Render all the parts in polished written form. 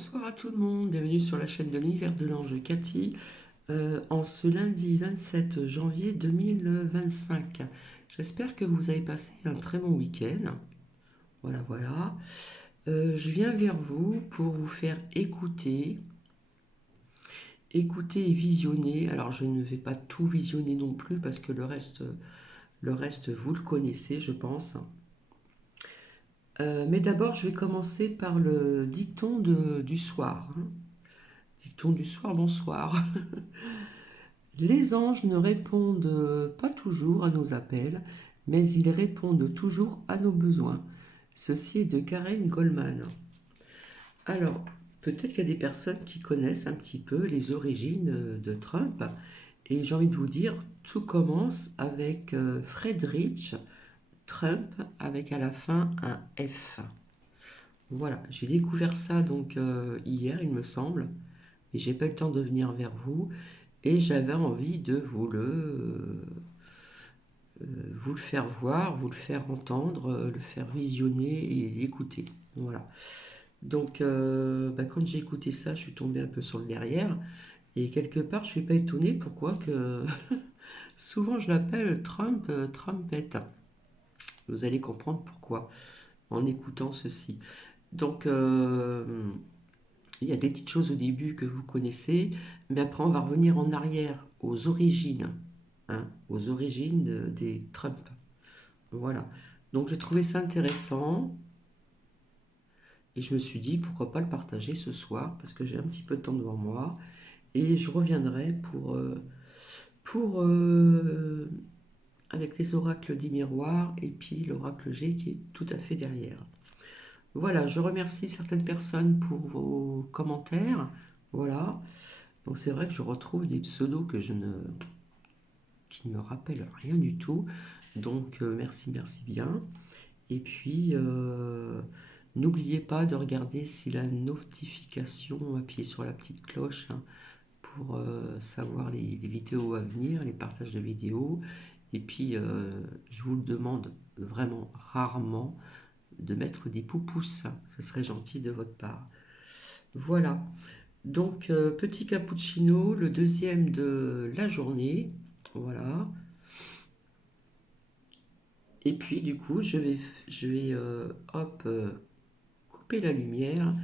Bonsoir à tout le monde, bienvenue sur la chaîne de l'univers de l'ange Cathy en ce lundi 27 janvier 2025. J'espère que vous avez passé un très bon week-end. Voilà, voilà. Je viens vers vous pour vous faire écouter et visionner. Alors je ne vais pas tout visionner non plus parce que le reste vous le connaissez, je pense. Mais d'abord, je vais commencer par le dicton du soir, hein. Dicton du soir, bonsoir. Les anges ne répondent pas toujours à nos appels, mais ils répondent toujours à nos besoins. Ceci est de Karen Goldman. Alors, peut-être qu'il y a des personnes qui connaissent un petit peu les origines de Trump, et j'ai envie de vous dire, tout commence avec Friedrich Trump, avec à la fin un F. Voilà, j'ai découvert ça donc hier, il me semble, et j'ai pas eu le temps de venir vers vous. Et j'avais envie de vous le faire voir, vous le faire entendre, le faire visionner et l'écouter. Voilà. Donc, quand j'ai écouté ça, je suis tombée un peu sur le derrière. Et quelque part, je ne suis pas étonnée pourquoi que souvent je l'appelle Trump, Trumpette. Vous allez comprendre pourquoi en écoutant ceci. Donc, il y a des petites choses au début que vous connaissez, mais après on va revenir en arrière, aux origines, hein, aux origines des Trump. Voilà. Donc j'ai trouvé ça intéressant et je me suis dit pourquoi pas le partager ce soir parce que j'ai un petit peu de temps devant moi et je reviendrai pour avec les oracles des miroirs et puis l'oracle G qui est tout à fait derrière. Voilà, je remercie certaines personnes pour vos commentaires. Voilà. Donc c'est vrai que je retrouve des pseudos qui ne me rappellent rien du tout. Donc merci, merci bien. Et puis n'oubliez pas de regarder si la notification, appuyez sur la petite cloche, hein, pour savoir les vidéos à venir, les partages de vidéos. Et puis je vous le demande vraiment rarement de mettre des pouces. Ça serait gentil de votre part. Voilà. Donc, petit cappuccino, le deuxième de la journée. Voilà. Et puis, du coup, je vais couper la lumière.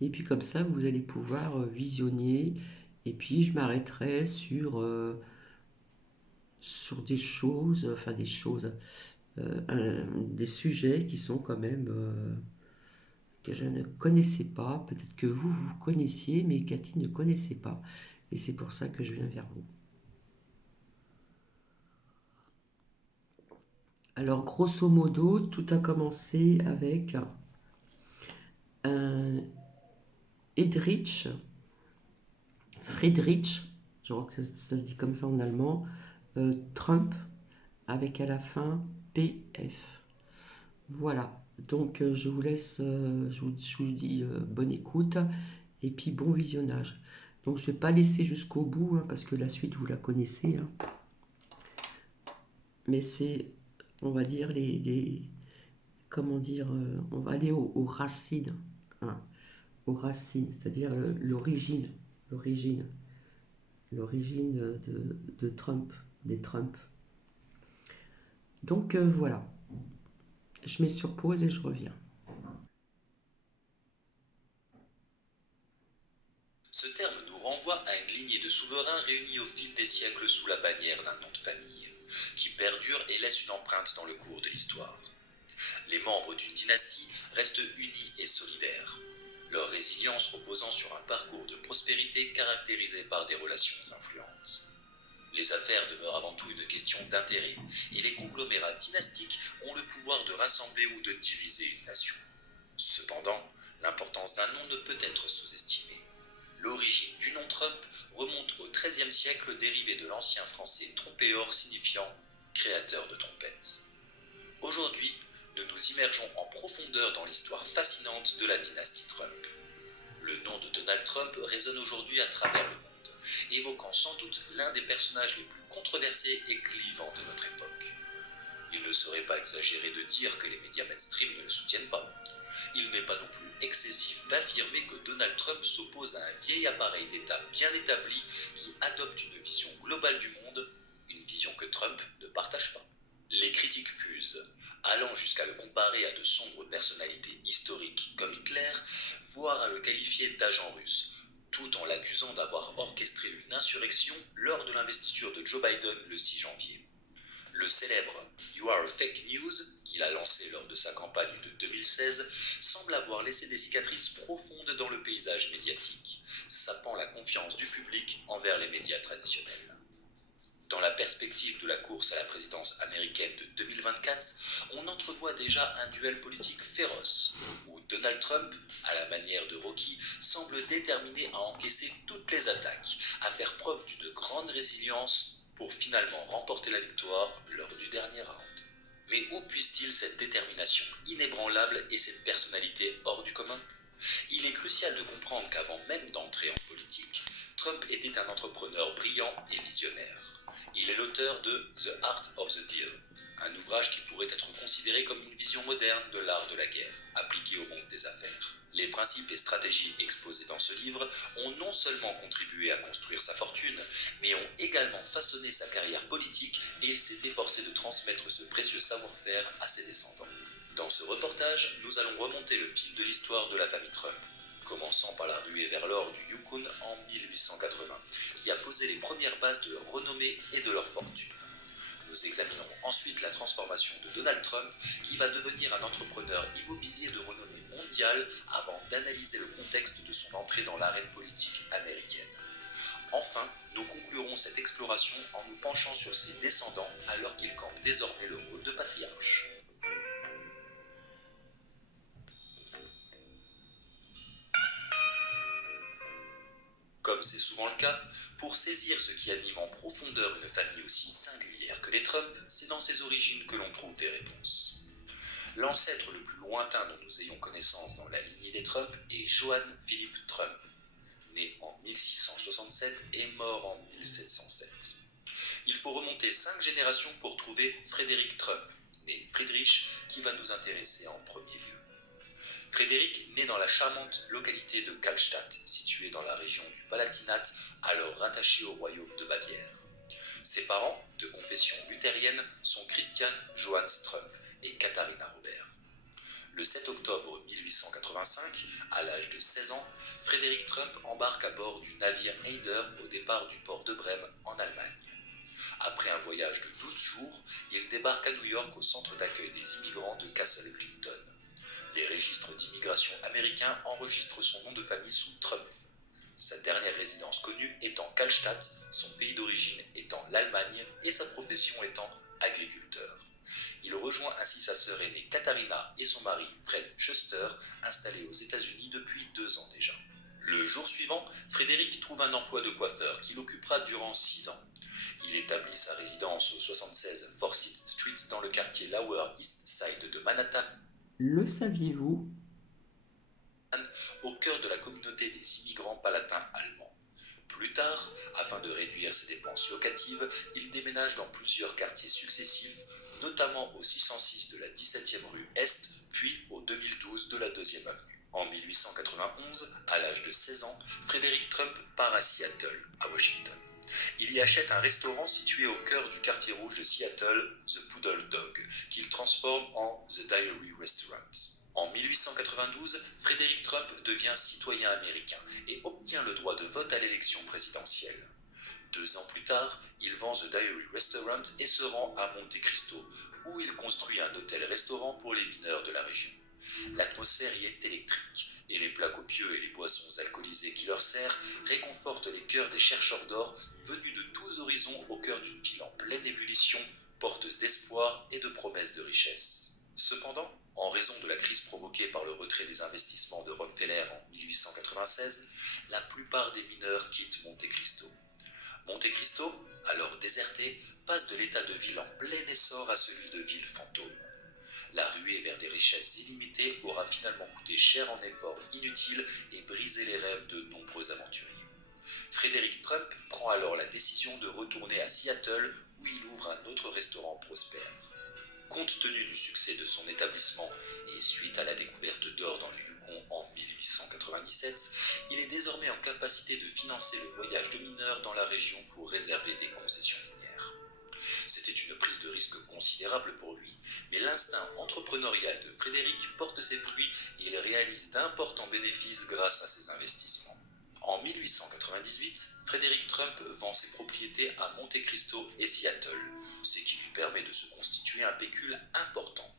Et puis, comme ça, vous allez pouvoir visionner. Et puis, je m'arrêterai sur des sujets qui sont quand même que je ne connaissais pas. Peut-être que vous connaissiez, mais Cathy ne connaissait pas. Et c'est pour ça que je viens vers vous. Alors, grosso modo, tout a commencé avec un Friedrich, je crois que ça se dit comme ça en allemand, Trump, avec à la fin PF. Voilà, donc je vous laisse, je vous dis bonne écoute et puis bon visionnage. Donc je ne vais pas laisser jusqu'au bout, hein, parce que la suite vous la connaissez, hein. Mais c'est, on va dire, comment dire, on va aller aux racines, hein, aux racines, c'est-à-dire l'origine, l'origine de Trump, des Trump. Donc voilà, je mets sur pause et je reviens. Ce terme nous renvoie à une lignée de souverains réunis au fil des siècles sous la bannière d'un nom de famille, qui perdure et laisse une empreinte dans le cours de l'histoire. Les membres d'une dynastie restent unis et solidaires, leur résilience reposant sur un parcours de prospérité caractérisé par des relations influentes. Les affaires demeurent avant tout une question d'intérêt, et les conglomérats dynastiques ont le pouvoir de rassembler ou de diviser une nation. Cependant, l'importance d'un nom ne peut être sous-estimée. L'origine du nom Trump remonte au XIIIe siècle, dérivé de l'ancien français trompéor signifiant créateur de trompettes. Aujourd'hui, nous nous immergeons en profondeur dans l'histoire fascinante de la dynastie Trump. Le nom de Donald Trump résonne aujourd'hui à travers le monde, évoquant sans doute l'un des personnages les plus controversés et clivants de notre époque. Il ne serait pas exagéré de dire que les médias mainstream ne le soutiennent pas. il n'est pas non plus excessif d'affirmer que Donald Trump s'oppose à un vieil appareil d'État bien établi qui adopte une vision globale du monde, une vision que Trump ne partage pas. Les critiques fusent, allant jusqu'à le comparer à de sombres personnalités historiques comme Hitler, voire à le qualifier d'agent russe, tout en l'accusant d'avoir orchestré une insurrection lors de l'investiture de Joe Biden le 6 janvier. Le célèbre You are a fake news qu'il a lancé lors de sa campagne de 2016 semble avoir laissé des cicatrices profondes dans le paysage médiatique, sapant la confiance du public envers les médias traditionnels. Dans la perspective de la course à la présidence américaine de 2024, on entrevoit déjà un duel politique féroce, où Donald Trump, à la manière de Rocky, semble déterminé à encaisser toutes les attaques, à faire preuve d'une grande résilience pour finalement remporter la victoire lors du dernier round. Mais où puise-t-il cette détermination inébranlable et cette personnalité hors du commun ? Il est crucial de comprendre qu'avant même d'entrer en politique, Trump était un entrepreneur brillant et visionnaire. Il est l'auteur de The Art of the Deal, un ouvrage qui pourrait être considéré comme une vision moderne de l'art de la guerre, appliqué au monde des affaires. Les principes et stratégies exposés dans ce livre ont non seulement contribué à construire sa fortune, mais ont également façonné sa carrière politique et il s'est efforcé de transmettre ce précieux savoir-faire à ses descendants. Dans ce reportage, nous allons remonter le fil de l'histoire de la famille Trump, commençant par la ruée vers l'or du Yukon en 1880, qui a posé les premières bases de leur renommée et de leur fortune. Nous examinerons ensuite la transformation de Donald Trump, qui va devenir un entrepreneur immobilier de renommée mondiale avant d'analyser le contexte de son entrée dans l'arène politique américaine. Enfin, nous conclurons cette exploration en nous penchant sur ses descendants alors qu'ils campent désormais le rôle de patriarche. Comme c'est souvent le cas, pour saisir ce qui anime en profondeur une famille aussi singulière que les Trump, c'est dans ses origines que l'on trouve des réponses. L'ancêtre le plus lointain dont nous ayons connaissance dans la lignée des Trump est Johann Philipp Trump, né en 1667 et mort en 1707. Il faut remonter 5 générations pour trouver Frédéric Trump, né Friedrich, qui va nous intéresser en premier lieu. Frédéric naît dans la charmante localité de Kallstadt, située dans la région du Palatinat, alors rattachée au royaume de Bavière. Ses parents, de confession luthérienne, sont Christian Johannes Trump et Katharina Robert. Le 7 octobre 1885, à l'âge de 16 ans, Frédéric Trump embarque à bord du navire Eider au départ du port de Brême en Allemagne. Après un voyage de 12 jours, il débarque à New York au centre d'accueil des immigrants de Castle Clinton. Les registres d'immigration américains enregistrent son nom de famille sous Trump. Sa dernière résidence connue étant Kallstadt, son pays d'origine étant l'Allemagne et sa profession étant agriculteur. Il rejoint ainsi sa sœur aînée Katharina et son mari Fred Schuster, installés aux États-Unis depuis 2 ans déjà. Le jour suivant, Frédéric trouve un emploi de coiffeur qu'il occupera durant 6 ans. Il établit sa résidence au 76 Forsyth Street dans le quartier Lower East Side de Manhattan. Le saviez-vous? Au cœur de la communauté des immigrants palatins allemands. Plus tard, afin de réduire ses dépenses locatives, il déménage dans plusieurs quartiers successifs, notamment au 606 de la 17e rue Est, puis au 2012 de la 2e avenue. En 1891, à l'âge de 16 ans, Frédéric Trump part à Seattle, à Washington. Il y achète un restaurant situé au cœur du quartier rouge de Seattle, The Poodle Dog, qu'il transforme en The Diary Restaurant. En 1892, Frédéric Trump devient citoyen américain et obtient le droit de vote à l'élection présidentielle. 2 ans plus tard, il vend The Diary Restaurant et se rend à Monte Cristo, où il construit un hôtel-restaurant pour les mineurs de la région. L'atmosphère y est électrique, et les plats copieux et les boissons alcoolisées qui leur servent réconfortent les cœurs des chercheurs d'or venus de tous horizons au cœur d'une ville en pleine ébullition, porteuse d'espoir et de promesses de richesse. Cependant, en raison de la crise provoquée par le retrait des investissements de Rockefeller en 1896, la plupart des mineurs quittent Monte Cristo. Monte Cristo, alors déserté, passe de l'état de ville en plein essor à celui de ville fantôme. La ruée vers des richesses illimitées aura finalement coûté cher en efforts inutiles et brisé les rêves de nombreux aventuriers. Frédéric Trump prend alors la décision de retourner à Seattle où il ouvre un autre restaurant prospère. Compte tenu du succès de son établissement et suite à la découverte d'or dans le Yukon en 1897, il est désormais en capacité de financer le voyage de mineurs dans la région pour réserver des concessions minières. C'était une prise de risque considérable pour lui, mais l'instinct entrepreneurial de Frédéric porte ses fruits et il réalise d'importants bénéfices grâce à ses investissements. En 1898, Frédéric Trump vend ses propriétés à Monte Cristo et Seattle, ce qui lui permet de se constituer un pécule important.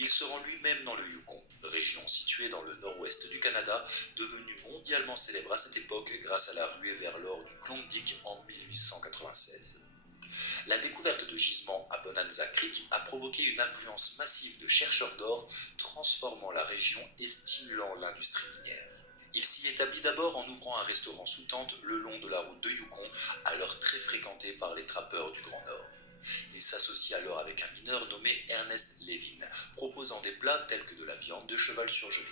Il se rend lui-même dans le Yukon, région située dans le nord-ouest du Canada, devenue mondialement célèbre à cette époque grâce à la ruée vers l'or du Klondike en 1896. La découverte de gisements à Bonanza Creek a provoqué une affluence massive de chercheurs d'or, transformant la région et stimulant l'industrie minière. Il s'y établit d'abord en ouvrant un restaurant sous tente le long de la route de Yukon, alors très fréquentée par les trappeurs du Grand Nord. Il s'associe alors avec un mineur nommé Ernest Levin, proposant des plats tels que de la viande de cheval surgelée.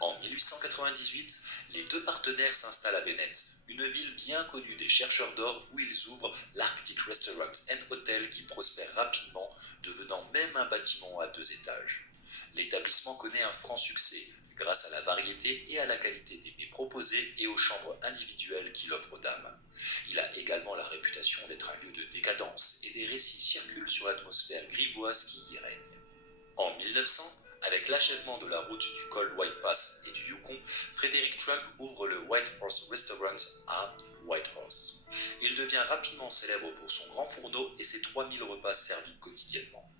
En 1898, les deux partenaires s'installent à Bennett, une ville bien connue des chercheurs d'or où ils ouvrent l'Arctic Restaurant and Hotel qui prospère rapidement, devenant même un bâtiment à 2 étages. L'établissement connaît un franc succès, grâce à la variété et à la qualité des mets proposés et aux chambres individuelles qu'il offre aux dames. Il a également la réputation d'être un lieu de décadence et des récits circulent sur l'atmosphère grivoise qui y règne. En 1900, avec l'achèvement de la route du col White Pass et du Yukon, Frédéric Trump ouvre le White Horse Restaurant à Whitehorse. Il devient rapidement célèbre pour son grand fourneau et ses 3000 repas servis quotidiennement.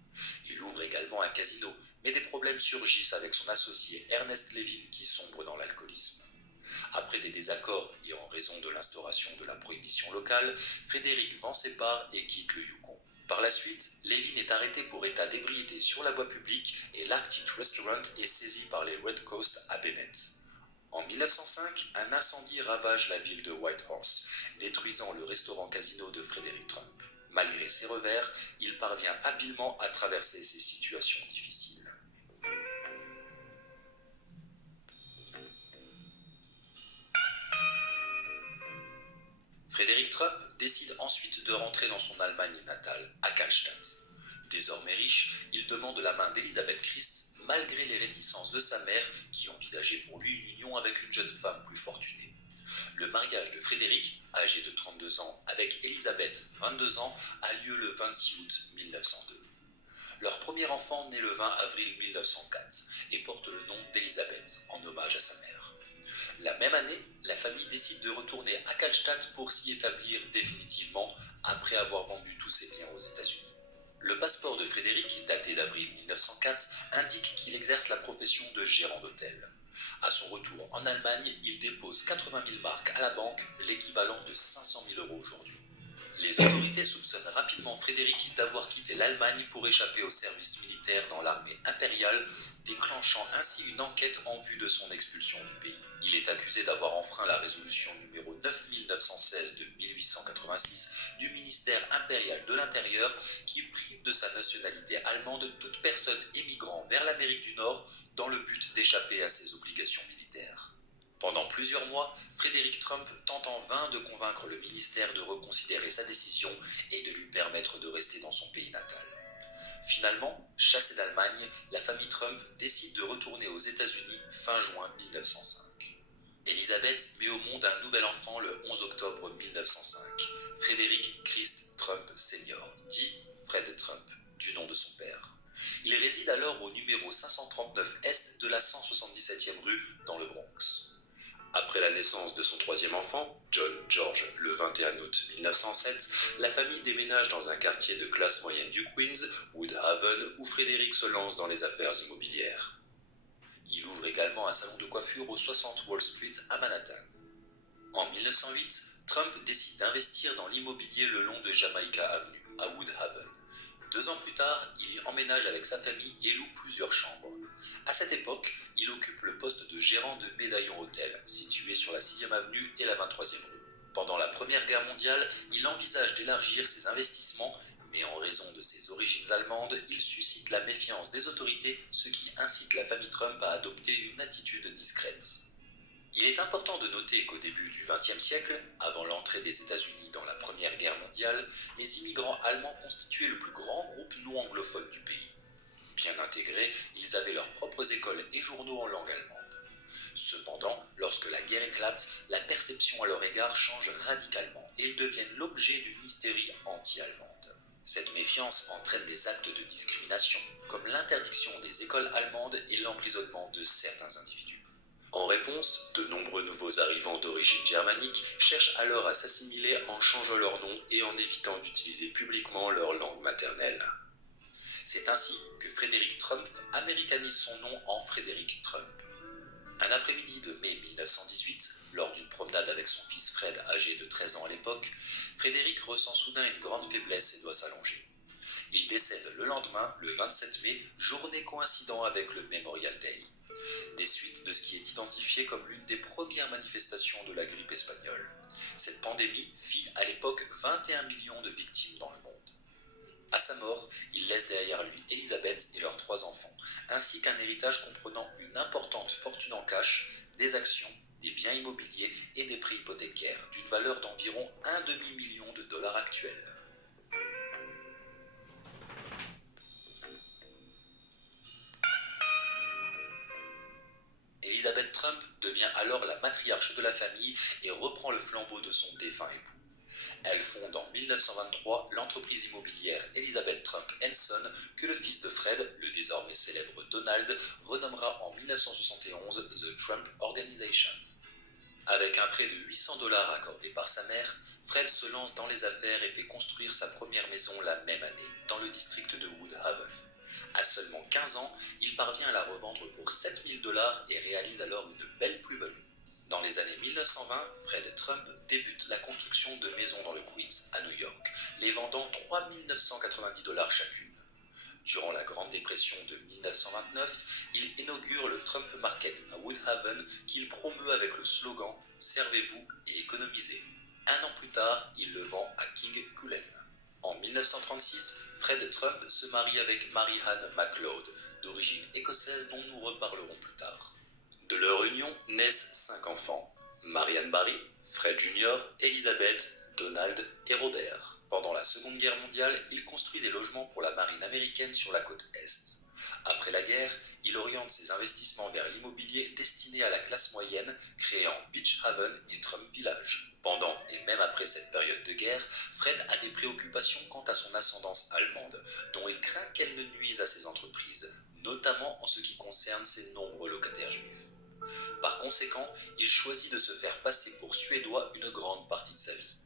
Il ouvre également un casino, mais des problèmes surgissent avec son associé Ernest Levin qui sombre dans l'alcoolisme. Après des désaccords et en raison de l'instauration de la prohibition locale, Frédéric vend ses parts et quitte le Yukon. Par la suite, Levin est arrêté pour état d'ébriété sur la voie publique et l'Arctic Restaurant est saisi par les Red Coast à Bennett. En 1905, un incendie ravage la ville de Whitehorse, détruisant le restaurant-casino de Frédéric Trump. Malgré ses revers, il parvient habilement à traverser ces situations difficiles. Frédéric Trump décide ensuite de rentrer dans son Allemagne natale, à Kallstadt. Désormais riche, il demande la main d'Elisabeth Christ, malgré les réticences de sa mère, qui envisageait pour lui une union avec une jeune femme plus fortunée. Le mariage de Frédéric, âgé de 32 ans, avec Elisabeth, 22 ans, a lieu le 26 août 1902. Leur premier enfant naît le 20 avril 1904 et porte le nom d'Elisabeth, en hommage à sa mère. La même année, la famille décide de retourner à Kallstadt pour s'y établir définitivement après avoir vendu tous ses biens aux États-Unis. Le passeport de Frédéric, daté d'avril 1904, indique qu'il exerce la profession de gérant d'hôtel. À son retour en Allemagne, il dépose 80 000 marks à la banque, l'équivalent de 500 000 € aujourd'hui. Les autorités soupçonnent rapidement Frédéric d'avoir quitté l'Allemagne pour échapper au service militaire dans l'armée impériale, déclenchant ainsi une enquête en vue de son expulsion du pays. Il est accusé d'avoir enfreint la résolution numéro 9916 de 1886 du ministère impérial de l'Intérieur qui prive de sa nationalité allemande toute personne émigrant vers l'Amérique du Nord dans le but d'échapper à ses obligations militaires. Pendant plusieurs mois, Frédéric Trump tente en vain de convaincre le ministère de reconsidérer sa décision et de lui permettre de rester dans son pays natal. Finalement, chassée d'Allemagne, la famille Trump décide de retourner aux États-Unis fin juin 1905. Elisabeth met au monde un nouvel enfant le 11 octobre 1905, Frédéric Christ Trump Sr., dit Fred Trump, du nom de son père. Il réside alors au numéro 539 Est de la 177e rue dans le Bronx. Après la naissance de son troisième enfant, John George, le 21 août 1907, la famille déménage dans un quartier de classe moyenne du Queens, Woodhaven, où Frédéric se lance dans les affaires immobilières. Il ouvre également un salon de coiffure au 60 Wall Street à Manhattan. En 1908, Trump décide d'investir dans l'immobilier le long de Jamaica Avenue, à Woodhaven. 2 ans plus tard, il y emménage avec sa famille et loue plusieurs chambres. À cette époque, il occupe le poste de gérant de Médaillon Hôtel, situé sur la 6e avenue et la 23e rue. Pendant la Première Guerre mondiale, il envisage d'élargir ses investissements, mais en raison de ses origines allemandes, il suscite la méfiance des autorités, ce qui incite la famille Trump à adopter une attitude discrète. Il est important de noter qu'au début du XXe siècle, avant l'entrée des États-Unis dans la Première Guerre mondiale, les immigrants allemands constituaient le plus grand groupe non anglophone du pays. Bien intégrés, ils avaient leurs propres écoles et journaux en langue allemande. Cependant, lorsque la guerre éclate, la perception à leur égard change radicalement et ils deviennent l'objet d'une hystérie anti-allemande. Cette méfiance entraîne des actes de discrimination, comme l'interdiction des écoles allemandes et l'emprisonnement de certains individus. En réponse, de nombreux nouveaux arrivants d'origine germanique cherchent alors à s'assimiler en changeant leur nom et en évitant d'utiliser publiquement leur langue maternelle. C'est ainsi que Frédéric Trumpf américanise son nom en Frédéric Trump. Un après-midi de mai 1918, lors d'une promenade avec son fils Fred, âgé de 13 ans à l'époque, Frédéric ressent soudain une grande faiblesse et doit s'allonger. Il décède le lendemain, le 27 mai, journée coïncidant avec le Memorial Day, des suites de ce qui est identifié comme l'une des premières manifestations de la grippe espagnole. Cette pandémie fit à l'époque 21 millions de victimes dans le monde. À sa mort, il laisse derrière lui Élisabeth et leurs 3 enfants, ainsi qu'un héritage comprenant une importante fortune en cash, des actions, des biens immobiliers et des prêts hypothécaires d'une valeur d'environ un demi-million de dollars actuels. Elizabeth Trump devient alors la matriarche de la famille et reprend le flambeau de son défunt époux. Elle fonde en 1923 l'entreprise immobilière Elizabeth Trump Son que le fils de Fred, le désormais célèbre Donald, renommera en 1971 The Trump Organization. Avec un prêt de 800 dollars accordé par sa mère, Fred se lance dans les affaires et fait construire sa première maison la même année, dans le district de Woodhaven. À seulement 15 ans, il parvient à la revendre pour 7000 dollars et réalise alors une belle plus-value. Dans les années 1920, Fred Trump débute la construction de maisons dans le Queens, à New York, les vendant 3 990 dollars chacune. Durant la Grande Dépression de 1929, il inaugure le Trump Market à Woodhaven qu'il promeut avec le slogan « Servez-vous et économisez ». Un an plus tard, il le vend à King Cullen. En 1936, Fred Trump se marie avec Mary Ann MacLeod, d'origine écossaise dont nous reparlerons plus tard. De leur union naissent 5 enfants, Marianne Barry, Fred Jr., Elizabeth, Donald et Robert. Pendant la Seconde Guerre mondiale, il construit des logements pour la marine américaine sur la côte Est. Après la guerre, il oriente ses investissements vers l'immobilier destiné à la classe moyenne, créant Beach Haven et Trump Village. Pendant et même après cette période de guerre, Fred a des préoccupations quant à son ascendance allemande, dont il craint qu'elle ne nuise à ses entreprises, notamment en ce qui concerne ses nombreux locataires juifs. Par conséquent, il choisit de se faire passer pour suédois une grande partie de sa vie.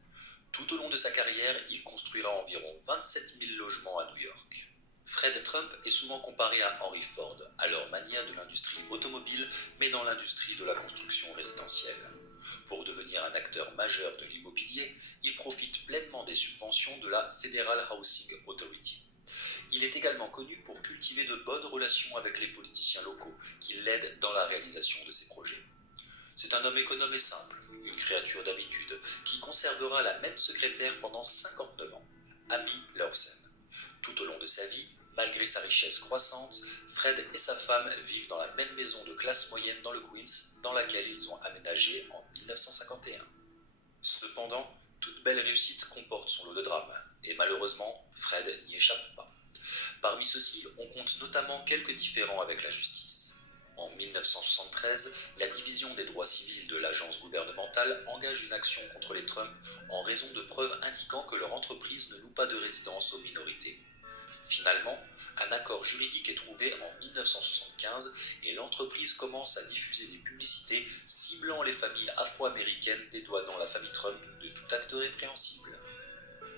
Tout au long de sa carrière, il construira environ 27 000 logements à New York. Fred Trump est souvent comparé à Henry Ford, alors magnat de l'industrie automobile, mais dans l'industrie de la construction résidentielle. Pour devenir un acteur majeur de l'immobilier, il profite pleinement des subventions de la Federal Housing Authority. Il est également connu pour cultiver de bonnes relations avec les politiciens locaux, qui l'aident dans la réalisation de ses projets. C'est un homme économe et simple, une créature d'habitude, qui conservera la même secrétaire pendant 59 ans, Amy Lawson. Tout au long de sa vie, malgré sa richesse croissante, Fred et sa femme vivent dans la même maison de classe moyenne dans le Queens, dans laquelle ils ont aménagé en 1951. Cependant, toute belle réussite comporte son lot de drames, et malheureusement, Fred n'y échappe pas. Parmi ceux-ci, on compte notamment quelques différends avec la justice. En 1973, la division des droits civils de l'agence gouvernementale engage une action contre les Trump en raison de preuves indiquant que leur entreprise ne loue pas de résidence aux minorités. Finalement, un accord juridique est trouvé en 1975 et l'entreprise commence à diffuser des publicités ciblant les familles afro-américaines dédouanant la famille Trump de tout acte répréhensible.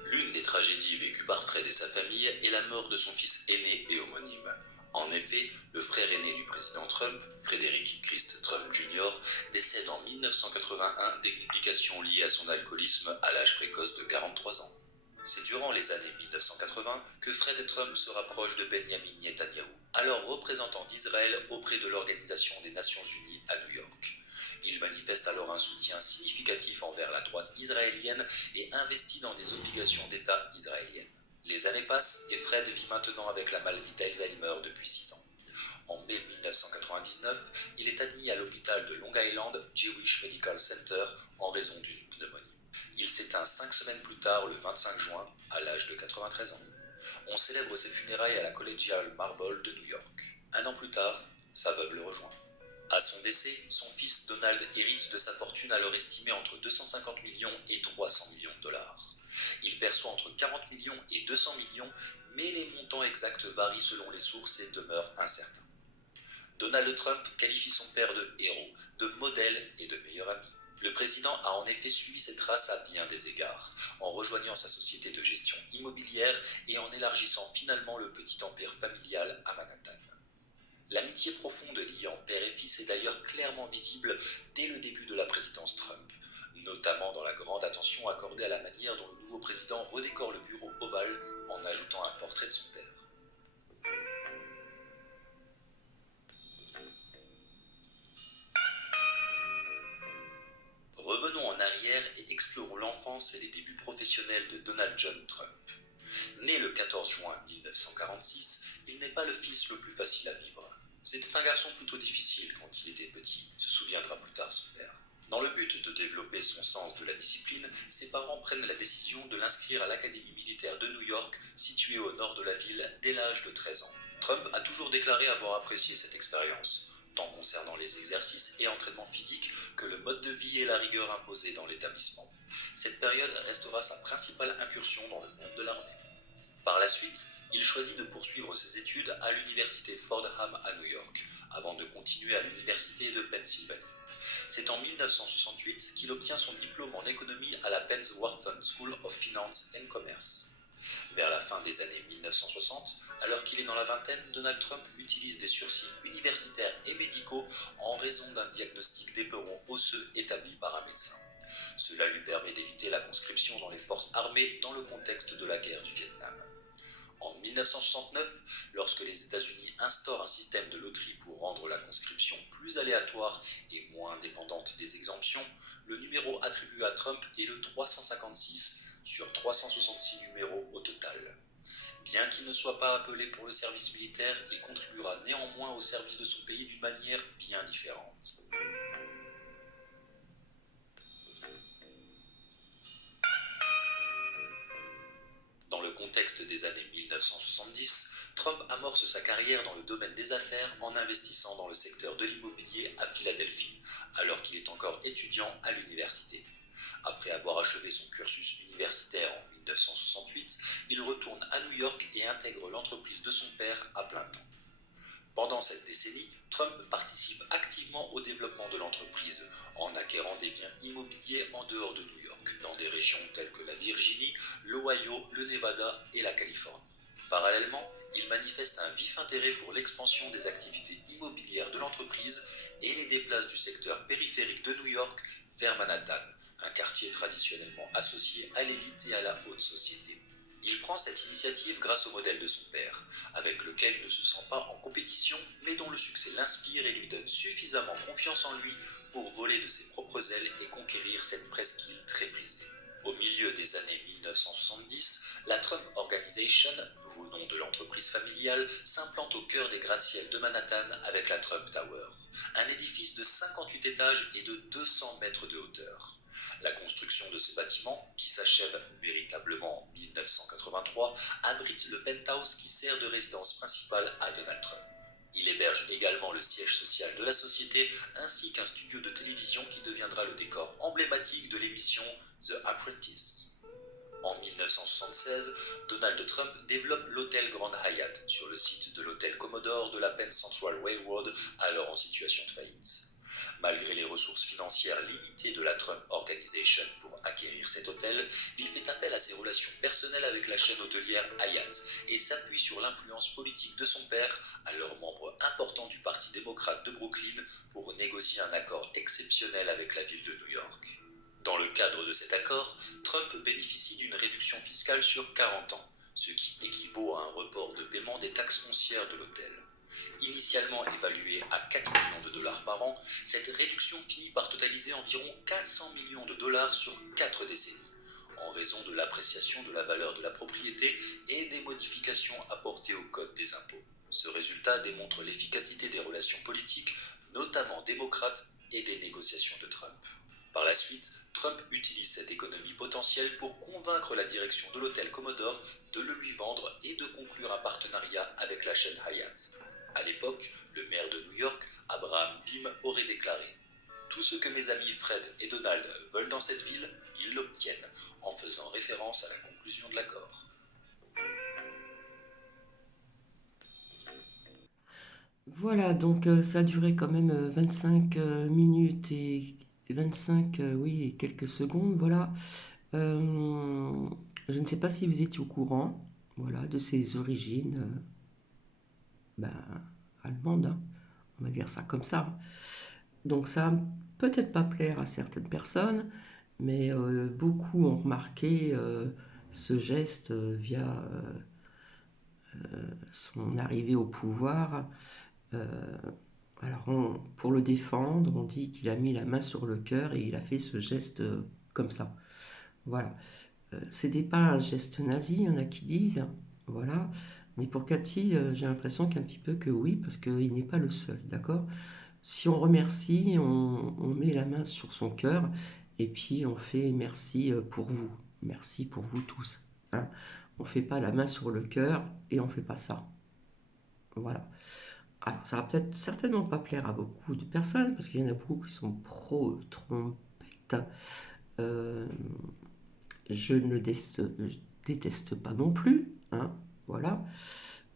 L'une des tragédies vécues par Fred et sa famille est la mort de son fils aîné et homonyme. En effet, le frère aîné du président Trump, Frederick Christ Trump Jr., décède en 1981 des complications liées à son alcoolisme à l'âge précoce de 43 ans. C'est durant les années 1980 que Fred Trump se rapproche de Benjamin Netanyahu, alors représentant d'Israël auprès de l'Organisation des Nations Unies à New York. Il manifeste alors un soutien significatif envers la droite israélienne et investit dans des obligations d'État israéliennes. Les années passent et Fred vit maintenant avec la maladie d'Alzheimer depuis 6 ans. En mai 1999, il est admis à l'hôpital de Long Island Jewish Medical Center en raison d'une pneumonie. Il s'éteint 5 semaines plus tard, le 25 juin, à l'âge de 93 ans. On célèbre ses funérailles à la Collegial Marble de New York. Un an plus tard, sa veuve le rejoint. À son décès, son fils Donald hérite de sa fortune alors estimée entre 250 millions et 300 millions de dollars. Il perçoit entre 40 millions et 200 millions, mais les montants exacts varient selon les sources et demeurent incertains. Donald Trump qualifie son père de héros, de modèle et de meilleur ami. Le président a en effet suivi ses traces à bien des égards, en rejoignant sa société de gestion immobilière et en élargissant finalement le petit empire familial à Manhattan. L'amitié profonde liant père et fils est d'ailleurs clairement visible dès le début de la présidence Trump, notamment dans la grande attention accordée à la manière dont le nouveau président redécore le bureau ovale en ajoutant un portrait de son père. Revenons en arrière et explorons l'enfance et les débuts professionnels de Donald John Trump. Né le 14 juin 1946, il n'est pas le fils le plus facile à vivre. C'était un garçon plutôt difficile quand il était petit, se souviendra plus tard son père. Dans le but de développer son sens de la discipline, ses parents prennent la décision de l'inscrire à l'Académie militaire de New York, située au nord de la ville, dès l'âge de 13 ans. Trump a toujours déclaré avoir apprécié cette expérience, tant concernant les exercices et entraînements physiques que le mode de vie et la rigueur imposée dans l'établissement. Cette période restera sa principale incursion dans le monde de l'armée. Par la suite, il choisit de poursuivre ses études à l'université Fordham à New York, avant de continuer à l'université de Pennsylvanie. C'est en 1968 qu'il obtient son diplôme en économie à la Penn Wharton School of Finance and Commerce. Vers la fin des années 1960, alors qu'il est dans la vingtaine, Donald Trump utilise des sursis universitaires et médicaux en raison d'un diagnostic d'éperon osseux établi par un médecin. Cela lui permet d'éviter la conscription dans les forces armées dans le contexte de la guerre du Vietnam. En 1969, lorsque les États-Unis instaurent un système de loterie pour rendre la conscription plus aléatoire et moins dépendante des exemptions, le numéro attribué à Trump est le 356 sur 366 numéros au total. Bien qu'il ne soit pas appelé pour le service militaire, il contribuera néanmoins au service de son pays d'une manière bien différente. Dans le contexte des années 1970, Trump amorce sa carrière dans le domaine des affaires en investissant dans le secteur de l'immobilier à Philadelphie, alors qu'il est encore étudiant à l'université. Après avoir achevé son cursus universitaire en 1968, il retourne à New York et intègre l'entreprise de son père à plein temps. Pendant cette décennie, Trump participe activement au développement de l'entreprise en acquérant des biens immobiliers en dehors de New York, dans des régions telles que la Virginie, l'Ohio, le Nevada et la Californie. Parallèlement, il manifeste un vif intérêt pour l'expansion des activités immobilières de l'entreprise et les déplace du secteur périphérique de New York vers Manhattan, un quartier traditionnellement associé à l'élite et à la haute société. Il prend cette initiative grâce au modèle de son père, avec lequel il ne se sent pas en compétition, mais dont le succès l'inspire et lui donne suffisamment confiance en lui pour voler de ses propres ailes et conquérir cette presqu'île très prisée. Au milieu des années 1970, la Trump Organization, nouveau nom de l'entreprise familiale, s'implante au cœur des gratte-ciel de Manhattan avec la Trump Tower, un édifice de 58 étages et de 200 mètres de hauteur. La construction de ce bâtiment, qui s'achève véritablement en 1983, abrite le penthouse qui sert de résidence principale à Donald Trump. Il héberge également le siège social de la société ainsi qu'un studio de télévision qui deviendra le décor emblématique de l'émission The Apprentice. En 1976, Donald Trump développe l'hôtel Grand Hyatt sur le site de l'hôtel Commodore de la Penn Central Railroad, alors en situation de faillite. Malgré les ressources financières limitées de la Trump Organization pour acquérir cet hôtel, il fait appel à ses relations personnelles avec la chaîne hôtelière Hyatt et s'appuie sur l'influence politique de son père, alors membre important du Parti démocrate de Brooklyn, pour négocier un accord exceptionnel avec la ville de New York. Dans le cadre de cet accord, Trump bénéficie d'une réduction fiscale sur 40 ans, ce qui équivaut à un report de paiement des taxes foncières de l'hôtel. Initialement évaluée à 4 millions de dollars par an, cette réduction finit par totaliser environ 400 millions de dollars sur 4 décennies, en raison de l'appréciation de la valeur de la propriété et des modifications apportées au code des impôts. Ce résultat démontre l'efficacité des relations politiques, notamment démocrates, et des négociations de Trump. Par la suite, Trump utilise cette économie potentielle pour convaincre la direction de l'hôtel Commodore de le lui vendre et de conclure un partenariat avec la chaîne Hyatt. À l'époque, le maire de New York, Abraham Pym, aurait déclaré: tout ce que mes amis Fred et Donald veulent dans cette ville, ils l'obtiennent, en faisant référence à la conclusion de l'accord. Voilà, donc ça a duré quand même 25 minutes et 25, oui, et quelques secondes, voilà. Euh, je ne sais pas si vous étiez au courant, voilà, de ses origines ben, allemandes, hein, on va dire ça comme ça. Donc ça va peut-être pas plaire à certaines personnes, mais beaucoup ont remarqué ce geste via son arrivée au pouvoir. Euh, alors, pour le défendre, on dit qu'il a mis la main sur le cœur et il a fait ce geste comme ça. Voilà. C'était pas un geste nazi, il y en a qui disent. Voilà. Mais pour Cathy, j'ai l'impression qu'un petit peu que oui, parce qu'il n'est pas le seul, d'accord? Si on remercie, on met la main sur son cœur et puis on fait merci pour vous. Merci pour vous tous, hein. On fait pas la main sur le cœur et on fait pas ça. Voilà. Alors, ça va peut-être certainement pas plaire à beaucoup de personnes, parce qu'il y en a beaucoup qui sont pro-trompette. Euh, je ne je déteste pas non plus, hein, voilà.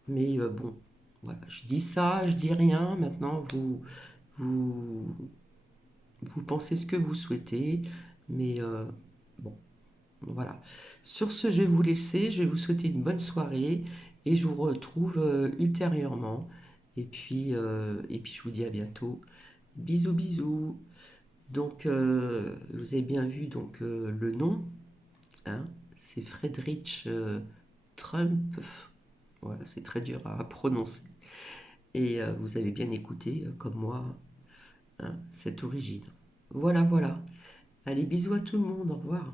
Mais bon, voilà, je dis ça, je dis rien. Maintenant, vous, vous pensez ce que vous souhaitez, mais bon, voilà. Sur ce, je vais vous laisser, je vais vous souhaiter une bonne soirée et je vous retrouve ultérieurement. Et puis je vous dis à bientôt. Bisous, bisous. Donc, vous avez bien vu donc, le nom, hein, c'est Friedrich Trump. Voilà, c'est très dur à prononcer. Et vous avez bien écouté, comme moi, hein, cette origine. Voilà, voilà. Allez, bisous à tout le monde. Au revoir.